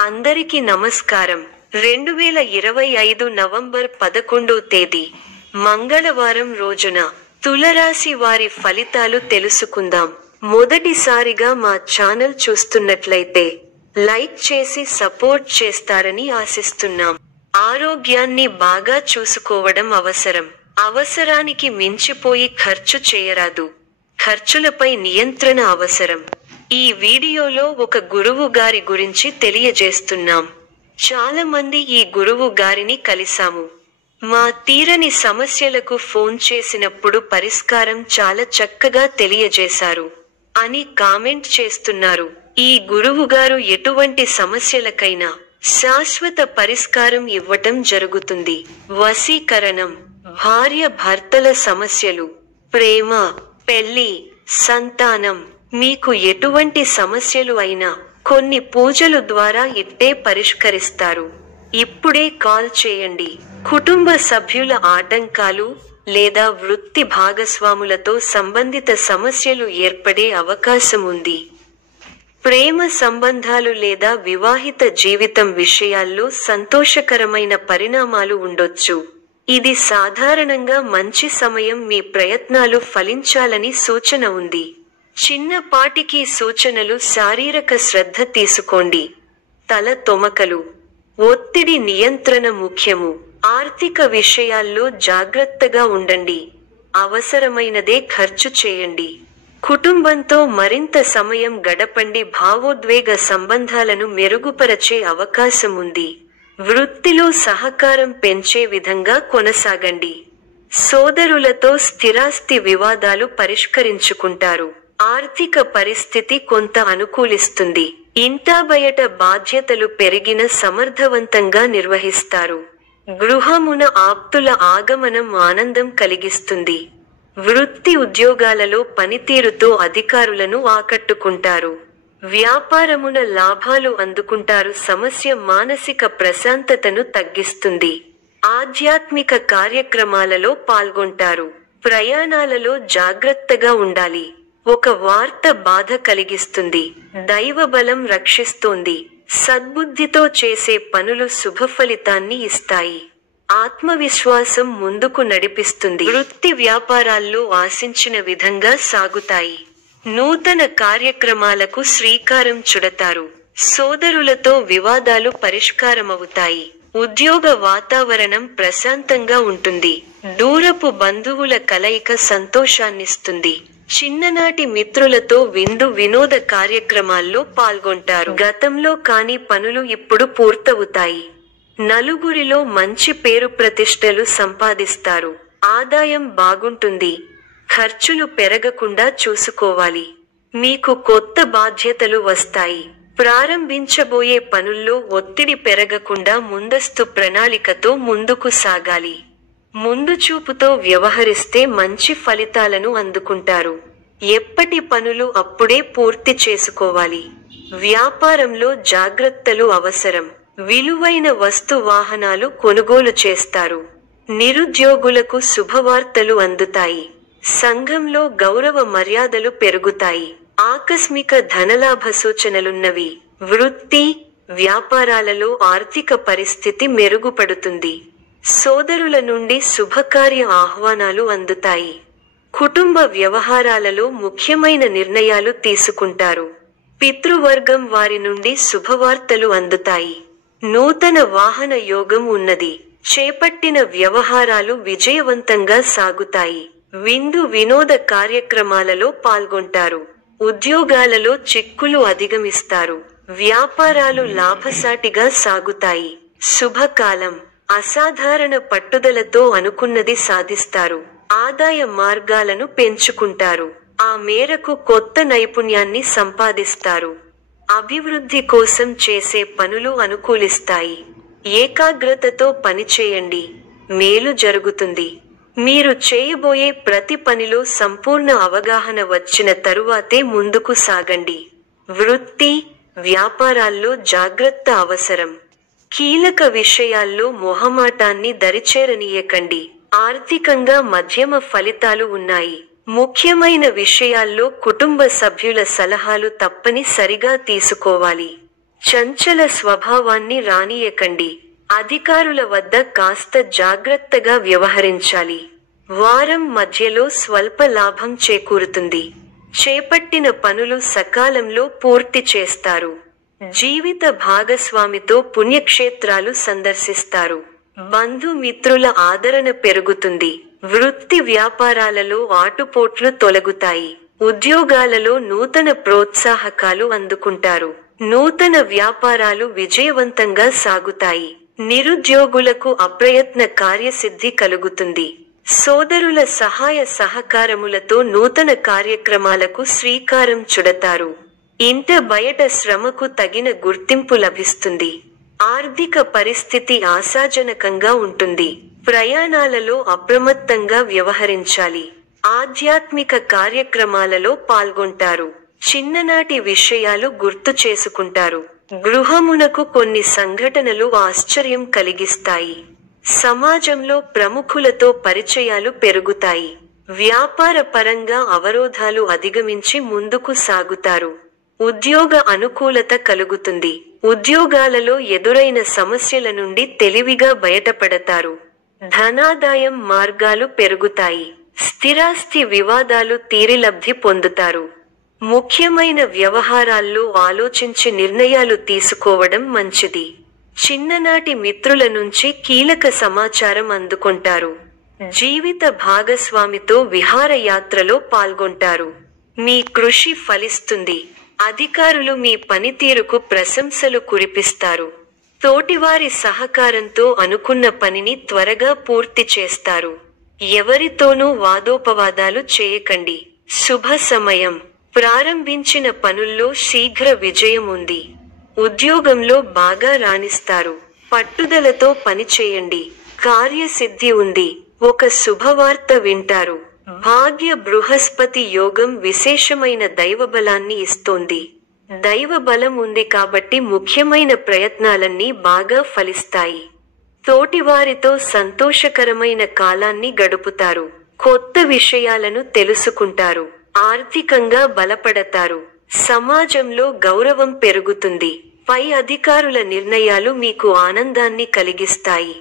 అందరికీ నమస్కారం. 2025 నవంబర్ 11వ తేదీ మంగళవారం రోజున తులరాశి వారి ఫలితాలు తెలుసుకుందాం. మొదటిసారిగా మా ఛానల్ చూస్తున్నట్లయితే లైక్ చేసి సపోర్ట్ చేస్తారని ఆశిస్తున్నాం. ఆరోగ్యాన్ని బాగా చూసుకోవడం అవసరం. అవసరానికి మించిపోయి ఖర్చు చేయరాదు. ఖర్చులపై నియంత్రణ అవసరం. ఈ వీడియోలో ఒక గురువు గారి గురించి తెలియజేస్తున్నాం. చాలా మంది ఈ గురువు గారిని కలిసాము. మా తీరని సమస్యలకు ఫోన్ చేసినప్పుడు పరిష్కారం చాలా చక్కగా తెలియజేశారు అని కామెంట్ చేస్తున్నారు. ఈ గురువుగారు ఎటువంటి సమస్యలకైనా శాశ్వత పరిష్కారం ఇవ్వటం జరుగుతుంది. వశీకరణం, భార్య భర్తల సమస్యలు, ప్రేమ, పెళ్లి, సంతానం, మీకు ఎటువంటి సమస్యలు అయినా కొన్ని పూజలు ద్వారా ఇట్టే పరిష్కరిస్తారు. ఇప్పుడే కాల్ చేయండి. కుటుంబ సభ్యుల ఆటంకాలు లేదా వృత్తి భాగస్వాములతో సంబంధిత సమస్యలు ఏర్పడే అవకాశం ఉంది. ప్రేమ సంబంధాలు లేదా వివాహిత జీవితం విషయాల్లో సంతోషకరమైన పరిణామాలు ఉండొచ్చు. ఇది సాధారణంగా మంచి సమయం. మీ ప్రయత్నాలు ఫలించాలని సూచన ఉంది. చిన్నపాటికి సూచనలు. శారీరక శ్రద్ధ తీసుకోండి. తల తొమకలు, ఒత్తిడి నియంత్రణ ముఖ్యము. ఆర్థిక విషయాల్లో జాగ్రత్తగా ఉండండి. అవసరమైనదే ఖర్చు చేయండి. కుటుంబంతో మరింత సమయం గడపండి. భావోద్వేగ సంబంధాలను మెరుగుపరచే అవకాశం ఉంది. వృత్తిలో సహకారం పెంచే విధంగా కొనసాగండి. సోదరులతో స్థిరాస్తి వివాదాలు పరిష్కరించుకుంటారు. ఆర్థిక పరిస్థితి కొంత అనుకూలిస్తుంది. ఇంటా బయట బాధ్యతలు పెరిగిన సమర్థవంతంగా నిర్వహిస్తారు. గృహమున ఆప్తుల ఆగమనం ఆనందం కలిగిస్తుంది. వృత్తి ఉద్యోగాలలో పనితీరుతో అధికారులను ఆకట్టుకుంటారు. వ్యాపారమున లాభాలు అందుకుంటారు. సమస్య మానసిక ప్రశాంతతను తగ్గిస్తుంది. ఆధ్యాత్మిక కార్యక్రమాలలో పాల్గొంటారు. ప్రయాణాలలో జాగ్రత్తగా ఉండాలి. ఒక వార్త బాధ కలిగిస్తుంది. దైవబలం రక్షిస్తోంది. సద్బుద్ధితో చేసే పనులు శుభఫలితాన్ని ఇస్తాయి. ఆత్మవిశ్వాసం ముందుకు నడిపిస్తుంది. వృత్తి వ్యాపారాల్లో ఆశించిన విధంగా సాగుతాయి. నూతన కార్యక్రమాలకు శ్రీకారం చుడతారు. సోదరులతో వివాదాలు పరిష్కారమవుతాయి. ఉద్యోగ వాతావరణం ప్రశాంతంగా ఉంటుంది. దూరపు బంధువుల కలయిక సంతోషాన్నిస్తుంది. చిన్ననాటి మిత్రులతో విందు వినోద కార్యక్రమాల్లో పాల్గొంటారు. గతంలో కాని పనులు ఇప్పుడు పూర్తవుతాయి. నలుగురిలో మంచి పేరు ప్రతిష్టలు సంపాదిస్తారు. ఆదాయం బాగుంటుంది. ఖర్చులు పెరగకుండా చూసుకోవాలి. మీకు కొత్త బాధ్యతలు వస్తాయి. ప్రారంభించబోయే పనుల్లో ఒత్తిడి పెరగకుండా ముందస్తు ప్రణాళికతో ముందుకు సాగాలి. ముందు చూపుతో వ్యవహరిస్తే మంచి ఫలితాలను అందుకుంటారు. ఎప్పటి పనులు అప్పుడే పూర్తి చేసుకోవాలి. వ్యాపారంలో జాగ్రత్తలు అవసరం. విలువైన వస్తు వాహనాలు కొనుగోలు చేస్తారు. నిరుద్యోగులకు శుభవార్తలు అందుతాయి. సంఘంలో గౌరవ మర్యాదలు పెరుగుతాయి. ఆకస్మిక ధనలాభ సూచనలున్నవి. వృత్తి, వ్యాపారాలలో ఆర్థిక పరిస్థితి మెరుగుపడుతుంది. సోదరుల నుండి శుభకార్య ఆహ్వానాలు అందుతాయి. కుటుంబ వ్యవహారాలలో ముఖ్యమైన నిర్ణయాలు తీసుకుంటారు. పితృవర్గం వారి నుండి శుభవార్తలు అందుతాయి. నూతన వాహన యోగం ఉన్నది. చేపట్టిన వ్యవహారాలు విజయవంతంగా సాగుతాయి. విందు వినోద కార్యక్రమాలలో పాల్గొంటారు. ఉద్యోగాలలో చిక్కులు అధిగమిస్తారు. వ్యాపారాలు లాభసాటిగా సాగుతాయి. శుభకాలం. అసాధారణ పట్టుదలతో అనుకున్నది సాధిస్తారు. ఆదాయ మార్గాలను పెంచుకుంటారు. ఆ మేరకు కొత్త నైపుణ్యాన్ని సంపాదిస్తారు. అభివృద్ధి కోసం చేసే పనులు అనుకూలిస్తాయి. ఏకాగ్రతతో పనిచేయండి. మేలు జరుగుతుంది. మీరు చేయబోయే ప్రతి పనిలో సంపూర్ణ అవగాహన వచ్చిన తరువాతే ముందుకు సాగండి. వృత్తి, వ్యాపారాల్లో జాగ్రత్త అవసరం. కీలక విషయాల్లో మొహమాటాన్ని దరిచేరనీయకండి. ఆర్థికంగా మధ్యమ ఫలితాలు ఉన్నాయి. ముఖ్యమైన విషయాల్లో కుటుంబ సభ్యుల సలహాలు తప్పనిసరిగా తీసుకోవాలి. చంచల స్వభావాన్ని రానీయకండి. అధికారుల వద్ద కాస్త జాగ్రత్తగా వ్యవహరించాలి. వారం మధ్యలో స్వల్ప లాభం చేకూరుతుంది. చేపట్టిన పనులు సకాలంలో పూర్తి చేస్తారు. జీవిత భాగస్వామితో పుణ్యక్షేత్రాలు సందర్శిస్తారు. బంధుమిత్రుల ఆదరణ పెరుగుతుంది. వృత్తి వ్యాపారాలలో ఆటుపోట్లు తొలగుతాయి. ఉద్యోగాలలో నూతన ప్రోత్సాహకాలు అందుకుంటారు. నూతన వ్యాపారాలు విజయవంతంగా సాగుతాయి. నిరుద్యోగులకు అప్రయత్న కార్యసిద్ధి కలుగుతుంది. సోదరుల సహాయ సహకారములతో నూతన కార్యక్రమాలకు శ్రీకారం చుడతారు. ఇంట బయట శ్రమకు తగిన గుర్తింపు లభిస్తుంది. ఆర్థిక పరిస్థితి ఆశాజనకంగా ఉంటుంది. ప్రయాణాలలో అప్రమత్తంగా వ్యవహరించాలి. ఆధ్యాత్మిక కార్యక్రమాలలో పాల్గొంటారు. చిన్ననాటి విషయాలు గుర్తు చేసుకుంటారు. గృహమునకు కొన్ని సంఘటనలు ఆశ్చర్యం కలిగిస్తాయి. సమాజంలో ప్రముఖులతో పరిచయాలు పెరుగుతాయి. వ్యాపార పరంగా అవరోధాలు అధిగమించి ముందుకు సాగుతారు. ఉద్యోగ అనుకూలత కలుగుతుంది. ఉద్యోగాలలో ఎదురైన సమస్యల నుండి తెలివిగా బయటపడతారు. ధనాదాయం మార్గాలు పెరుగుతాయి. స్థిరాస్తి వివాదాలు తీరి లబ్ధి పొందుతారు. ముఖ్యమైన వ్యవహారాల్లో ఆలోచించి నిర్ణయాలు తీసుకోవడం మంచిది. చిన్ననాటి మిత్రుల నుంచి కీలక సమాచారం అందుకుంటారు. జీవిత భాగస్వామితో విహారయాత్రలో పాల్గొంటారు. మీ కృషి ఫలిస్తుంది. అధికారులు మీ పనితీరుకు ప్రశంసలు కురిపిస్తారు. తోటివారి సహకారంతో అనుకున్న పనిని త్వరగా పూర్తి చేస్తారు. ఎవరితోనూ వాదోపవాదాలు చేయకండి. శుభ సమయం. ప్రారంభించిన పనుల్లో శీఘ్ర విజయం ఉంది. ఉద్యోగంలో బాగా రాణిస్తారు. పట్టుదలతో పనిచేయండి. కార్యసిద్ధి ఉంది. ఒక శుభవార్త వింటారు. భాగ్య బృహస్పతి యోగం విశేషమైన దైవబలాన్ని ఇస్తోంది. దైవబలం ఉంది కాబట్టి ముఖ్యమైన ప్రయత్నాలన్నీ బాగా ఫలిస్తాయి. తోటివారితో సంతోషకరమైన కాలాన్ని గడుపుతారు. కొత్త విషయాలను తెలుసుకుంటారు. ఆర్థికంగా బలపడతారు. సమాజంలో గౌరవం పెరుగుతుంది. పై అధికారుల నిర్ణయాలు మీకు ఆనందాన్ని కలిగిస్తాయి.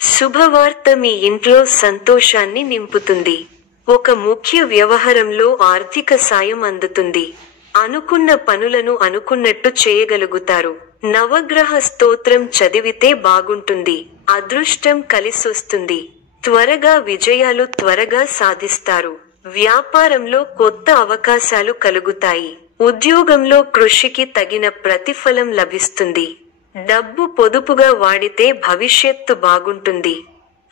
శుభవార్త మీ ఇంట్లో సంతోషాన్ని నింపుతుంది. ఒక ముఖ్య వ్యవహారంలో ఆర్థిక సాయం అందుతుంది. అనుకున్న పనులను అనుకున్నట్టు చేయగలుగుతారు. నవగ్రహ స్తోత్రం చదివితే బాగుంటుంది. అదృష్టం కలిసొస్తుంది. త్వరగా విజయాలు సాధిస్తారు. వ్యాపారంలో కొత్త అవకాశాలు కలుగుతాయి. ఉద్యోగంలో కృషికి తగిన ప్రతిఫలం లభిస్తుంది. డబ్బు పొదుపుగా వాడితే భవిష్యత్తు బాగుంటుంది.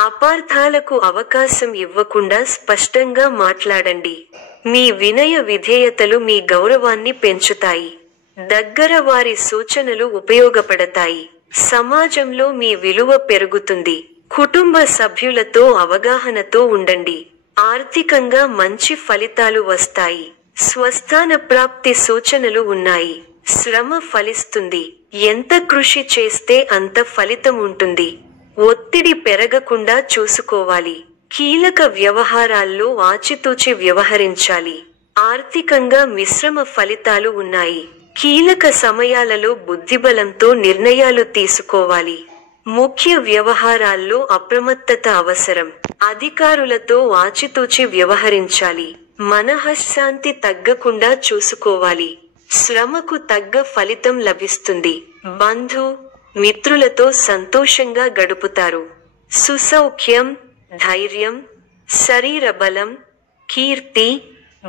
అపార్థాలకు అవకాశం ఇవ్వకుండా స్పష్టంగా మాట్లాడండి. మీ వినయ విధేయతలు మీ గౌరవాన్ని పెంచుతాయి. దగ్గర వారి సూచనలు ఉపయోగపడతాయి. సమాజంలో మీ విలువ పెరుగుతుంది. కుటుంబ సభ్యులతో అవగాహనతో ఉండండి. ఆర్థికంగా మంచి ఫలితాలు వస్తాయి. స్వస్థాన ప్రాప్తి సూచనలు ఉన్నాయి. శ్రమ ఫలిస్తుంది. ఎంత కృషి చేస్తే అంత ఫలితం ఉంటుంది. ఒత్తిడి పెరగకుండా చూసుకోవాలి. కీలక వ్యవహారాల్లో ఆచితూచి వ్యవహరించాలి. ఆర్థికంగా మిశ్రమ ఫలితాలు ఉన్నాయి. కీలక సమయాలలో బుద్ధిబలంతో నిర్ణయాలు తీసుకోవాలి. ముఖ్య వ్యవహారాల్లో అప్రమత్తత అవసరం. అధికారులతో ఆచితూచి వ్యవహరించాలి. మనఃశాంతి తగ్గకుండా చూసుకోవాలి. శ్రమకు తగ్గ ఫలితం లభిస్తుంది. బంధు మిత్రులతో సంతోషంగా గడుపుతారు. సుసౌఖ్యం, ధైర్యం, శరీర బలం, కీర్తి,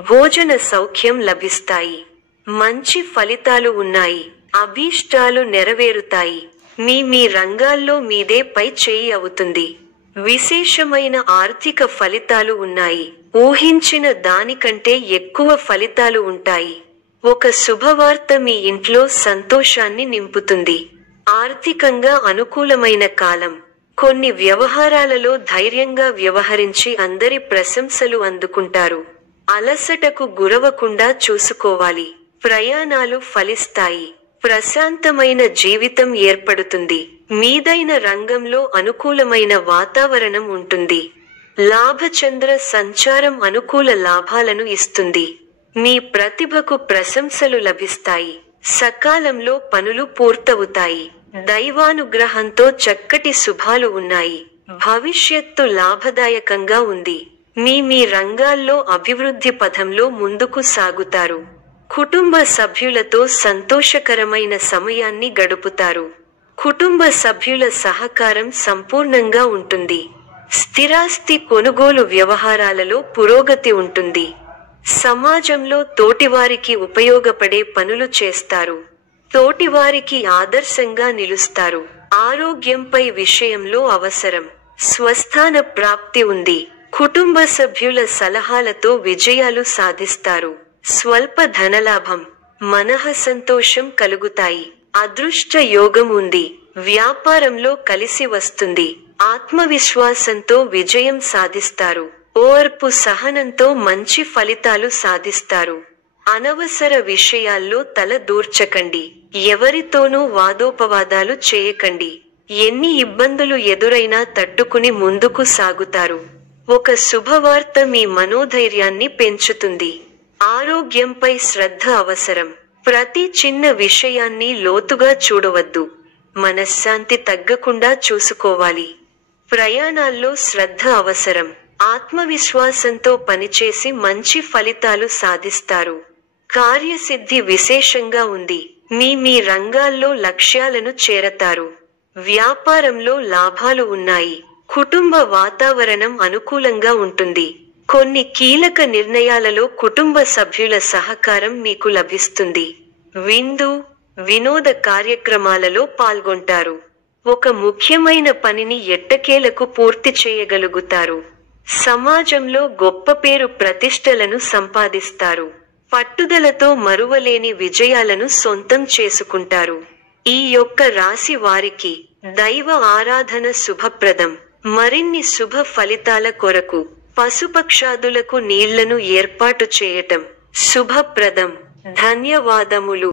భోజన సౌఖ్యం లభిస్తాయి. మంచి ఫలితాలు ఉన్నాయి. అభీష్టాలు నెరవేరుతాయి. మీ రంగాల్లో మీదే పై చేయి అవుతుంది. విశేషమైన ఆర్థిక ఫలితాలు ఉన్నాయి. ఊహించిన దానికంటే ఎక్కువ ఫలితాలు ఉంటాయి. ఒక శుభవార్త మీ ఇంట్లో సంతోషాన్ని నింపుతుంది. ఆర్థికంగా అనుకూలమైన కాలం. కొన్ని వ్యవహారాలలో ధైర్యంగా వ్యవహరించి అందరి ప్రశంసలు అందుకుంటారు. అలసటకు గురవకుండా చూసుకోవాలి. ప్రయాణాలు ఫలిస్తాయి. ప్రశాంతమైన జీవితం ఏర్పడుతుంది. మీదైన రంగంలో అనుకూలమైన వాతావరణం ఉంటుంది. లాభచంద్ర సంచారం అనుకూల లాభాలను ఇస్తుంది. మీ ప్రతిభకు ప్రశంసలు లభిస్తాయి. సకాలంలో పనులు పూర్తవుతాయి. దైవానుగ్రహంతో చక్కటి శుభాలు ఉన్నాయి. భవిష్యత్తు లాభదాయకంగా ఉంది. మీ రంగాల్లో అభివృద్ధి పథంలో ముందుకు సాగుతారు. కుటుంబ సభ్యులతో సంతోషకరమైన సమయాన్ని గడుపుతారు. కుటుంబ సభ్యుల సహకారం సంపూర్ణంగా ఉంటుంది. స్థిరాస్తి కొనుగోలు వ్యవహారాలలో పురోగతి ఉంటుంది. సమాజంలో తోటివారికి ఉపయోగపడే పనులు చేస్తారు. తోటివారికి ఆదర్శంగా నిలుస్తారు. ఆరోగ్యంపై విషయంలో అవసరం. స్వస్థాన ప్రాప్తి ఉంది. కుటుంబ సభ్యుల సలహాలతో విజయాలు సాధిస్తారు. స్వల్ప ధనలాభం. మనః సంతోషం కలుగుతాయి. అదృష్ట యోగం ఉంది. వ్యాపారంలో కలిసి వస్తుంది. ఆత్మవిశ్వాసంతో విజయం సాధిస్తారు. ఓర్పు సహనంతో మంచి ఫలితాలు సాధిస్తారు. అనవసర విషయాల్లో తల దూర్చకండి. ఎవరితోనూ వాదోపవాదాలు చేయకండి. ఎన్ని ఇబ్బందులు ఎదురైనా తట్టుకుని ముందుకు సాగుతారు. ఒక శుభవార్త మీ మనోధైర్యాన్ని పెంచుతుంది. ఆరోగ్యంపై శ్రద్ధ అవసరం. ప్రతి చిన్న విషయాన్ని లోతుగా చూడవద్దు. మనశ్శాంతి తగ్గకుండా చూసుకోవాలి. ప్రయాణాల్లో శ్రద్ధ అవసరం. ఆత్మవిశ్వాసంతో పనిచేసి మంచి ఫలితాలు సాధిస్తారు. కార్యసిద్ధి విశేషంగా ఉంది. మీ రంగాల్లో లక్ష్యాలను చేరతారు. వ్యాపారంలో లాభాలు ఉన్నాయి. కుటుంబ వాతావరణం అనుకూలంగా ఉంటుంది. కొన్ని కీలక నిర్ణయాలలో కుటుంబ సభ్యుల సహకారం మీకు లభిస్తుంది. విందు, వినోద కార్యక్రమాలలో పాల్గొంటారు. ఒక ముఖ్యమైన పనిని ఎట్టకేలకు పూర్తి చేయగలుగుతారు. సమాజంలో గొప్ప పేరు ప్రతిష్టలను సంపాదిస్తారు. పట్టుదలతో మరువలేని విజయాలను సొంతం చేసుకుంటారు. ఈ యొక్క రాశి వారికి దైవ ఆరాధన శుభప్రదం. మరిన్ని శుభ ఫలితాల కొరకు పశుపక్షాదులకు నీళ్లను ఏర్పాటు చేయటం శుభప్రదం. ధన్యవాదములు.